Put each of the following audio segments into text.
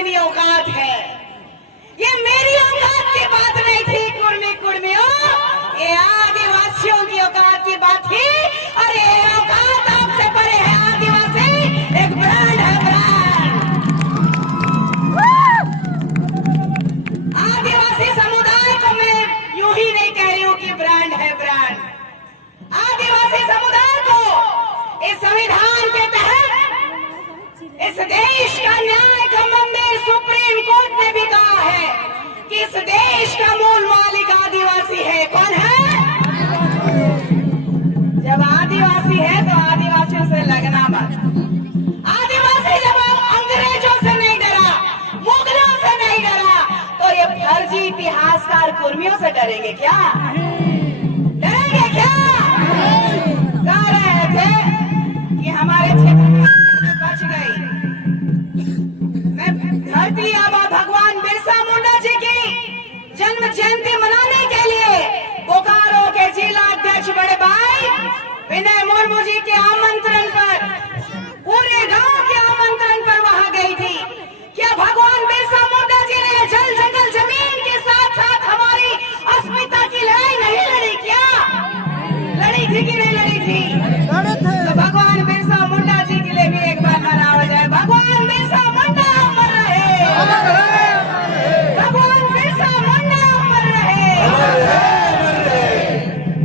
कितनी औकात है। ये मेरी औकात की बात नहीं थी कुर्मियों, ये आदिवासियों की औकात की बात थी। और ये औकात आपसे परे है आदिवासी, एक ब्रांड है, ब्रांड। आदिवासी समुदाय को मैं यूं ही नहीं कह रही हूं कि ब्रांड है, ब्रांड। आदिवासी समुदाय को इस संविधान के तहत इस देश का न्याय का मंदिर सुप्रीम कोर्ट ने भी कहा है कि इस देश का मूल मालिक आदिवासी है। कौन है? जब आदिवासी है तो आदिवासियों से लगना मत। आदिवासी जब अंग्रेजों से नहीं डरा, मुगलों से नहीं डरा, तो ये फर्जी इतिहासकार कुर्मियों से डरेंगे क्या? डरेंगे क्या? कह रहे थे कि हमारे क्षेत्र में बच गई। मैं धरती आबा भगवान बिरसा मुंडा जी की जन्म जयंती मनाने के लिए बोकारो के जिला अध्यक्ष बड़े भाई विनय मुर्मू जी के आमंत्रण पर, पूरे गांव के आमंत्रण पर वहां गई थी। क्या भगवान बिरसा मुंडा जी ने जल जंगल जमीन के साथ साथ हमारी अस्मिता की लड़ाई नहीं लड़ी क्या? लड़ी थी कि नहीं लड़ी थी? तो भगवान बिरसा मुंडा जी के लिए भी एक बार नारा हो जाए, भगवान बिरसा मुंडा अमर रहे, भगवान बिरसा मुंडा अमर रहे।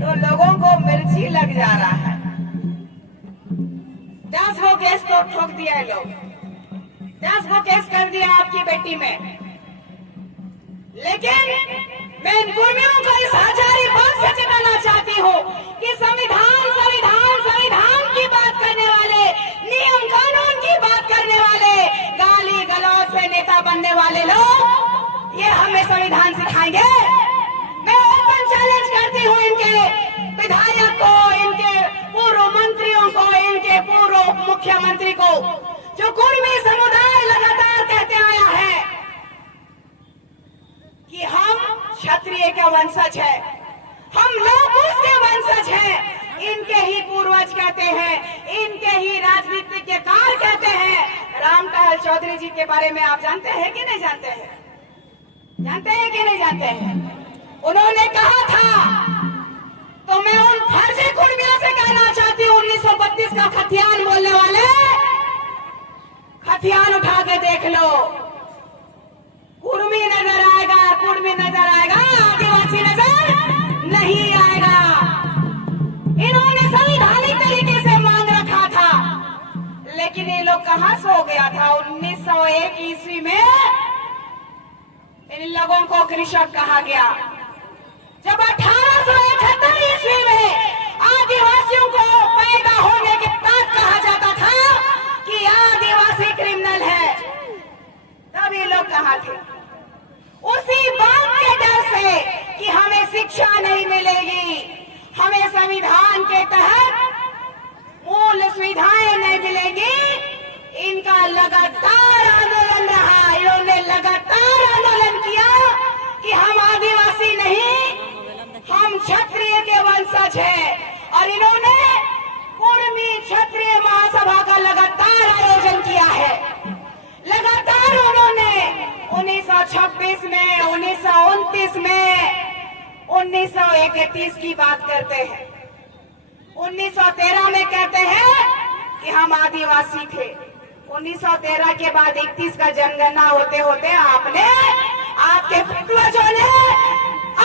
तो लोगों को मिर्ची लग जा रहा है। 10 गो केस तो ठोक दिया है लोग, 10 गो केस कर दिया आपकी बेटी में। लेकिन मैं इन कुर्मियों को इस हजारी बात से चेताना चाहती हूँ कि संविधान संविधान संविधान की बात करने वाले, नियम कानून की बात करने वाले, गाली गलौज से नेता बनने वाले लोग ये हमें संविधान सिखाएंगे। मैं ओपन चैलेंज करती हूँ इनके विधायक को, इनके पूर्व मंत्रियों को, इनके पूर्व मुख्यमंत्री को, जो कुर्मी समुदाय लगातार कहते आया है कि हम क्षत्रिय के वंशज है, हम लोग उसके वंशज हैं। इनके ही पूर्वज कहते हैं, इनके ही राजनीतिज्ञकार कहते हैं। रामटहल चौधरी जी के बारे में आप जानते हैं कि नहीं जानते हैं? जानते हैं कि नहीं जानते हैं? उन्होंने कहा था, तो मैं उन फर्जी कुर्मियों से कहना चाहती हूँ, 1932 का खतियान बोलने वाले, खतियान उठा के देख लो, कुर्मी नजर आएगा, कुर्मी नजर आएगा, आदिवासी नजर नहीं आएगा। इन्होंने संवैधानिक तरीके से मांग रखा था, लेकिन ये लोग कहां सो गया था? 1901 ईस्वी में इन लोगों को कृषक कहा गया। जब 1871 ईस्वी में आदिवासियों को पैदा होने के बाद कहा जाता था कि आदिवासी क्रिमिनल है, तब ये लोग कहां थे? उसी बात के डर से कि हमें शिक्षा नहीं मिलेगी, हमें संविधान के तहत मूल सुविधाएं नहीं मिलेंगी, इनका लगातार आंदोलन रहा। इन्होंने लगातार आंदोलन किया कि हम आदिवासी नहीं, हम क्षत्रिय के वंशज हैं। और इन्होंने कुर्मी क्षत्रिय महासभा का लगातार आयोजन किया है। लगातार उन्होंने 1926 में, 1929 में, 1931 की बात करते हैं, 1913 में कहते हैं कि हम आदिवासी थे। 1913 के बाद 31 का जनगणना होते होते आपके पूर्वजों ने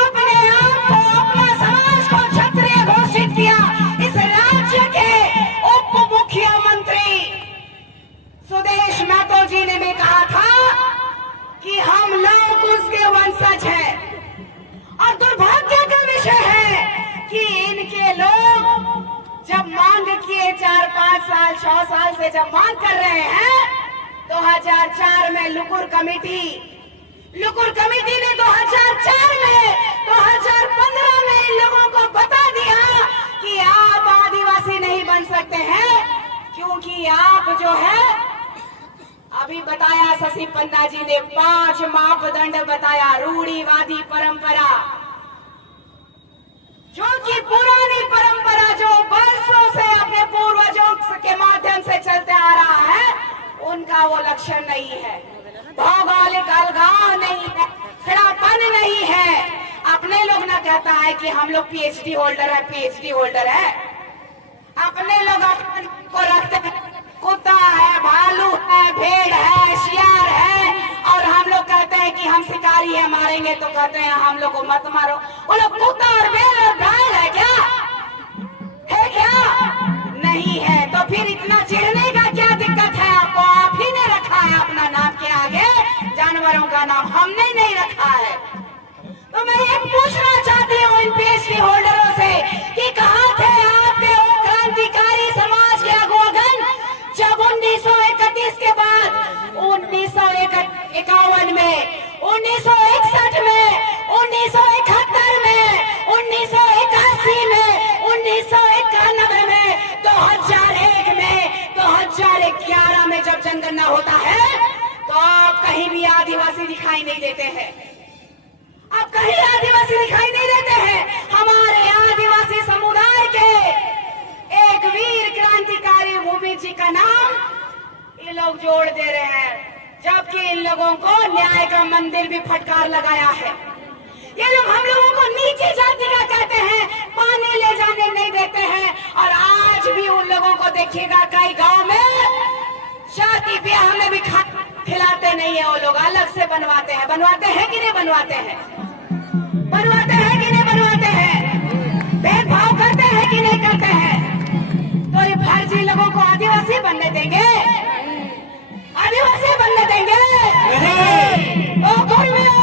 अपने आप को, अपना समाज को क्षत्रिय घोषित किया। इस राज्य के उप मुख्यमंत्री सुदेश महतो जी ने भी कहा था कि हम लोग उसके वंशज हैं। और दुर्भाग्य का विषय है कि इनके लोग जब मांग किए 4-5 साल 6 साल से जब मांग कर रहे हैं, 2004 में लुकुर कमेटी ने 2004 में, 2015 में इन लोगों को बता दिया कि आप आदिवासी नहीं बन सकते हैं, क्योंकि आप जो है, अभी बताया शशि पन्ना जी ने 5 मापदंड बताया। रूढ़िवादी परंपरा, जो कि पुरानी परंपरा जो वर्षों से अपने पूर्वजों के माध्यम से चलते आ रहा है, उनका वो लक्षण नहीं है। कहता है कि हम लोग पीएचडी होल्डर है, पीएचडी होल्डर है। अपने लोग अपने को रखते हैं, कुत्ता है, भालू है, भेड़ है, शियार है, और हम लोग कहते हैं कि हम शिकारी है, मारेंगे तो कहते हैं हम लोग को मत मारो। वो लोग कुत्ता और भेड़ और बैल है क्या? है क्या? नहीं है। तो फिर इतना चिढ़ने का क्या दिक्कत है आपको? आप ही ने रखा है अपना नाम के आगे जानवरों का नाम, हमने नहीं रखा है। तो मैं एक पूछना चाहती हूँ इन पीएचडी होल्डरों से कि कहाँ थे आपके वो क्रांतिकारी समाज के अगुवागन जब 1931 के बाद 1951 में, 1961 में, 1971 में, 1981 में, 1991 में, 2001 में, 2011 में जब जनगणना होता है तो कहीं भी आदिवासी दिखाई नहीं देते हैं। अब कहीं आदिवासी दिखाई नहीं देते हैं। हमारे आदिवासी समुदाय के एक वीर क्रांतिकारी भूमि जी का नाम ये लोग जोड़ दे रहे हैं, जबकि इन लोगों को न्याय का मंदिर भी फटकार लगाया है। ये लोग हम लोगों को नीचे जाति का कहते हैं, पानी ले जाने नहीं देते हैं। और आज भी उन लोगों को देखिएगा कई गांव में शादी ब्याह में भी खिलाते नहीं है। वो लोग अलग से बनवाते हैं। बनवाते हैं कि नहीं बनवाते हैं? बनवाते हैं कि नहीं बनवाते हैं? भेदभाव करते हैं कि नहीं करते हैं? तो ये फर्जी लोगों को आदिवासी बनने देंगे? आदिवासी बनने देंगे? ओ कुर्मियों,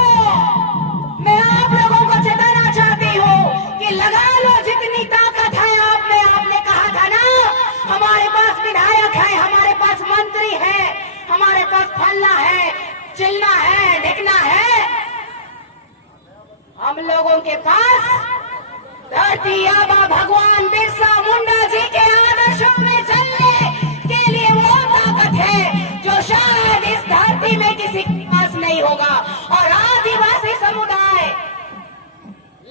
मैं आप लोगों को चेताना चाहती हूँ कि लगा लो जितनी ताकत है आप में। आपने कहा था ना हमारे पास विधायक है, हमारे पास मंत्री है, हमारे पास फलना है, चिलना है, ढिकना है। हम लोगों के पास धरती आबा भगवान बिरसा मुंडा जी के आदर्शों में चलने के लिए वो ताकत है जो शायद इस धरती में किसी के पास नहीं होगा। और आदिवासी समुदाय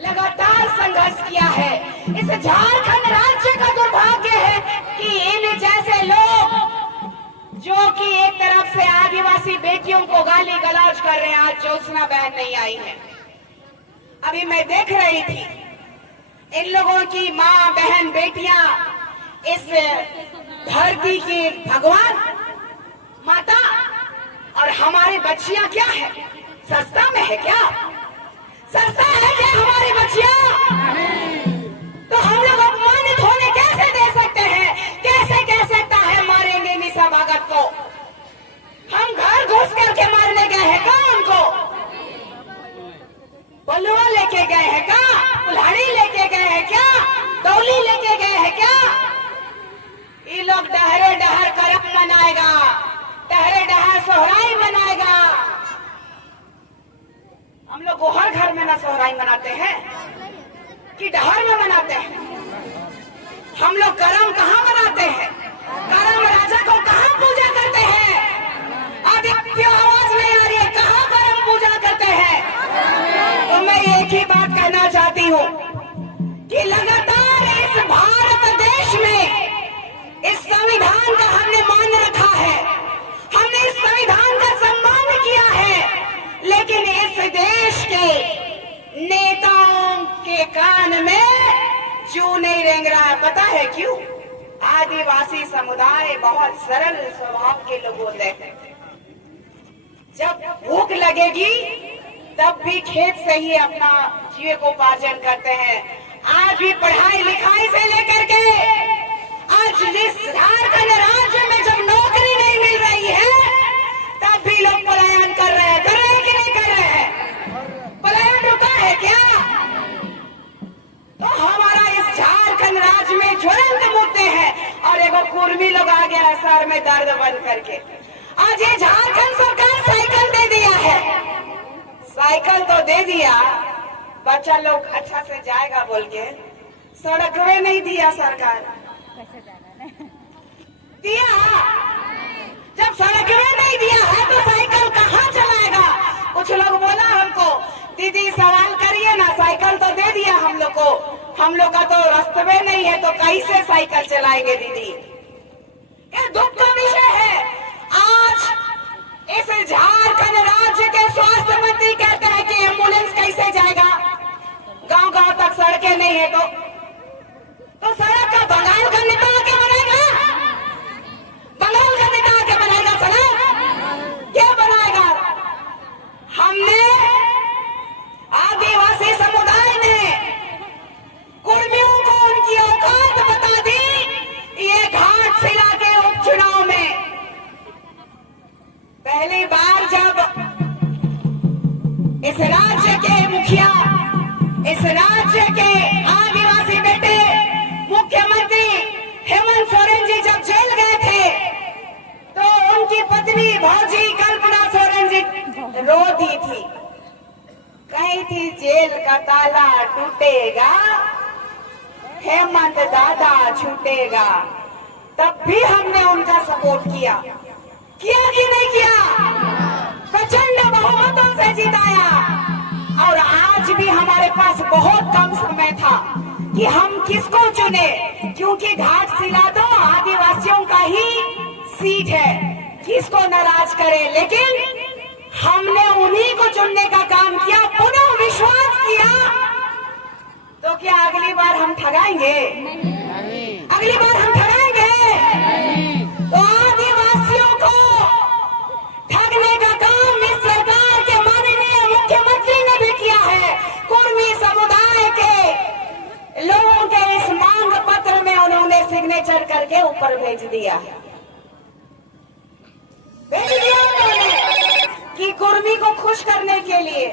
लगातार संघर्ष किया है। इस झारखंड राज्य का दुर्भाग्य है कि इन जैसे लोग जो कि एक तरफ से आदिवासी बेटियों को गाली गलौज कर रहे हैं, आज ज्योत्सना बहन नहीं आई है। अभी मैं देख रही थी इन लोगों की माँ बहन बेटियां इस धरती की भगवान माता, और हमारी बच्चियां क्या है? सस्ता में है क्या? सस्ता है क्या हमारी बच्चियां? तो हम लोग अपमानित होने कैसे दे सकते हैं? कैसे कह सकता है मारेंगे निशा भगत को? हम घर घुस करके मारने गए हैं क्या उनको? बलुआ लेके गए हैं क्या? कुल्हाड़ी लेके गए हैं क्या? दौली लेके गए हैं क्या? ये लोग डहरे डहर करम मनाएगा, डहरे डहर सोहराई मनाएगा। हम लोग को हर घर में ना सोहराई मनाते हैं कि डहर में मनाते हैं? हम लोग करम कहाँ मनाते हैं? करम राजा को कहाँ पूजा करते हैं? आदित्य आवाज नहीं आ रही है, कहाँ करम पूजा करते हैं? तो मैं एक ही बात कहना चाहती हूँ कि लगातार इस भारत देश में इस संविधान का हमने मान रखा है, हमने इस संविधान का सम्मान किया है, लेकिन इस देश के नेताओं के कान में जू नहीं रेंग रहा है। पता है क्यों? आदिवासी समुदाय बहुत सरल स्वभाव के लोग होते हैं। जब भूख लगेगी तब भी खेत से ही अपना जीविकोपार्जन करते हैं। आज भी पढ़ाई लिखाई से लेकर के आज जिस झारखंड राज्य में जब नौकरी नहीं मिल रही है तब भी लोग पलायन कर रहे हैं। कर रहे हैं कि नहीं कर रहे हैं? पलायन रुका है क्या? तो हमारा इस झारखंड राज्य में ज्वलंत मुद्दे हैं। और एगो कुर्मी लोग आ गया है सर में दर्द बंद करके। आज ये झारखंड सरकार साइकिल दे दिया है, साइकिल तो दे दिया, बच्चा लोग अच्छा से जाएगा बोल के सड़क में नहीं दिया सरकार। दिया? जब सड़क में नहीं दिया है तो साइकिल कहाँ चलाएगा? कुछ लोग बोला हमको, दीदी सवाल करिए ना, साइकिल तो दे दिया हम लोग को, हम लोग का तो रास्ते नहीं है तो कैसे साइकिल चलाएंगे दीदी? ये दुख का विषय है। आज इस झारखंड राज्य के स्वास्थ्य मंत्री कहते हैं कि एम्बुलेंस कैसे जाएगा? गांव गांव तक सड़कें नहीं है तो सड़क का बंगाल का नेता आके बनाएगा? बंगाल का नेता आके बनाएगा सड़क? क्या बनाएगा? हमने आदिवासी समुदाय ने कुर्मियों को उनकी औकात बता दी। ये घाटशिला के उपचुनाव में पहली बार जब इस राज्य के मुखिया, इस राज्य के आदिवासी बेटे मुख्यमंत्री हेमंत सोरेन जी जब जेल गए थे तो उनकी पत्नी भौजी कल्पना सोरेन जी रो दी थी, कही थी जेल का ताला टूटेगा, हेमंत दादा छूटेगा। तब भी हमने उनका सपोर्ट किया कि नहीं किया? प्रचंड बहुमतों से जिताया। और आज भी हमारे पास बहुत कम समय था कि हम किसको चुने, क्योंकि घाटशिला तो आदिवासियों का ही सीट है, किसको नाराज करे। लेकिन हमने उन्हीं को चुनने का काम किया, पुनः विश्वास किया। तो क्या अगली बार हम ठगाएंगे? अगली बार हम ठगाएंगे? तो आदिवासियों को ठगने का काम इस सरकार के माननीय मुख्यमंत्री ने भी किया है। कुर्मी समुदाय के लोगों के इस मांग पत्र में उन्होंने सिग्नेचर करके ऊपर भेज दिया उन्होंने कि कुर्मी को खुश करने के लिए।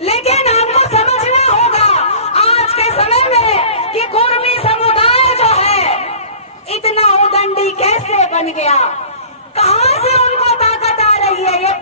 लेकिन हमको समझना होगा आज के समय में कि कुर्मी समुदाय जो है इतना उदंडी कैसे बन गया, कहां से उनको ताकत आ रही है। ये